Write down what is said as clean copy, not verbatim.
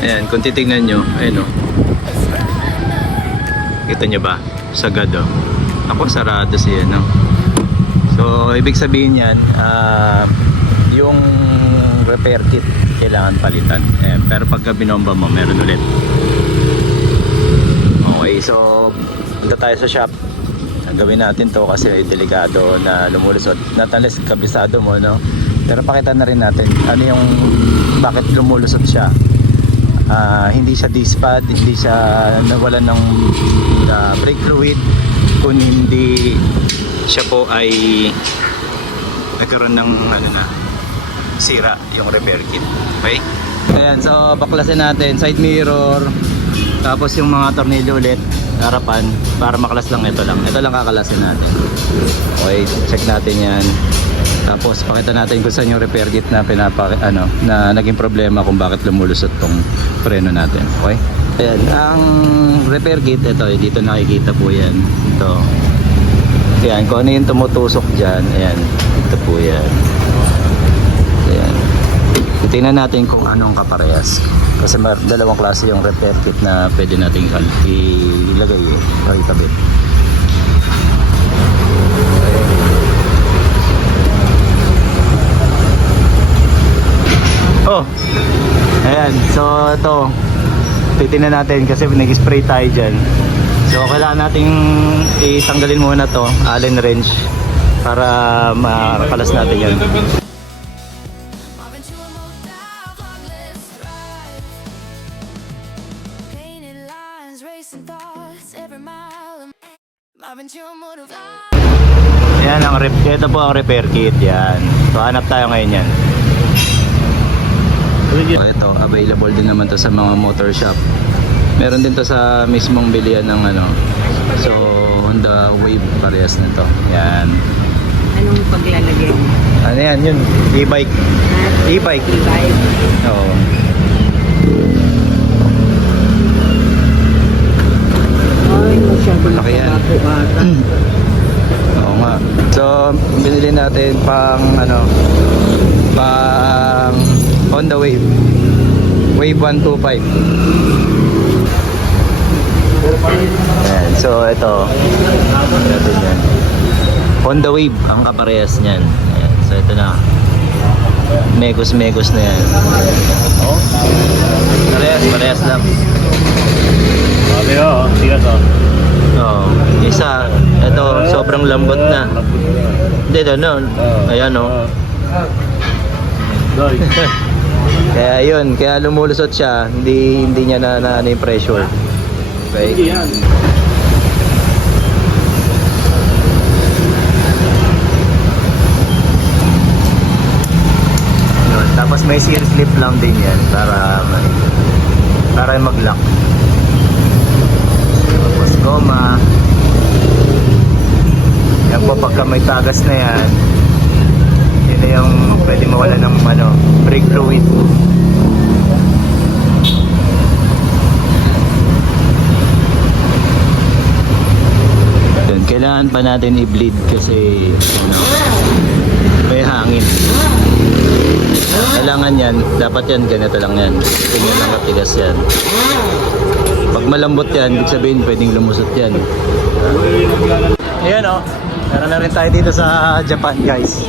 Ayan, kung titignan nyo, ayun o. Kita nyo ba? Sagad o. Ako, sarado siya, no? So, ibig sabihin yan, yung repair kit kailangan palitan. Ayan, pero pagka binomba mo, meron ulit. Okay, so punta tayo sa shop. Gawin natin to kasi delikado na lumulusot. Not unless kabisado mo, no? Pero pakita na rin natin ano yung bakit lumulusot siya. Hindi siya dispad, hindi siya nawalan ng brake fluid, kung hindi siya po ay nagkaroon ng sira yung repair kit. Okay? Ayan, so baklasin natin side mirror, tapos yung mga tornilyo ulit harapan para maklas lang. Ito lang kakalasin natin. Okay, check natin yan. Tapos pakita natin kung saan yung repair kit na na naging problema kung bakit lumulusot tong preno natin. Okay? Ayan, ang repair kit, ito, dito nakikita po yan. Ito. Ayan, kung ano yung tumutusok dyan, ayan, ito po yan. Ayan. Tingnan natin kung anong kaparehas. Kasi dalawang klase yung repair kit na pwede natin ilagay o itabit. Oh, ayan. So ito, titingnan natin kasi nag-spray tayo dyan. So kailangan nating itanggalin muna to, allen wrench, para makalas natin yan. Yan ang ito po ang repair kit yan. So hanap tayo ngayon yan. So ito, available din naman to sa mga motor shop. Meron din to sa mismong bilihan ng So Honda Wave parehas nito. Yan. Anong paglalagay? Ano yan? Yun, e-bike. E-bike. E-bike. Oo. Ay, masyadong Laki yan. ata. Oo nga. So, binili natin pang Honda Wave. Wave 125. Ayan. So, ito. Natin yan. Honda Wave ang kaparehas niyan. Ayan. So, ito na. Megos na yan. Parehas lang. Sabi o, sigas o. Oo. Isa, ito sobrang lambot na. Hindi, ayan o. Kaya yun, kaya lumulusot siya, hindi niya na yung pressure. Okay? Yun, tapos may seal slip lang din yan para mag-lock. Tapos goma. Yan po, pagka may tagas na yan, yun na yung pwede mawala ng brake fluid. Yun, kailangan pa natin i-bleed kasi may hangin. Kailangan yan, dapat yan, ganito lang yan. Tingnan lang katigas yan. Pag malambot yan, ibig sabihin pwedeng lumusot yan. Ayan o, meron na rin tayo dito sa Japan, guys.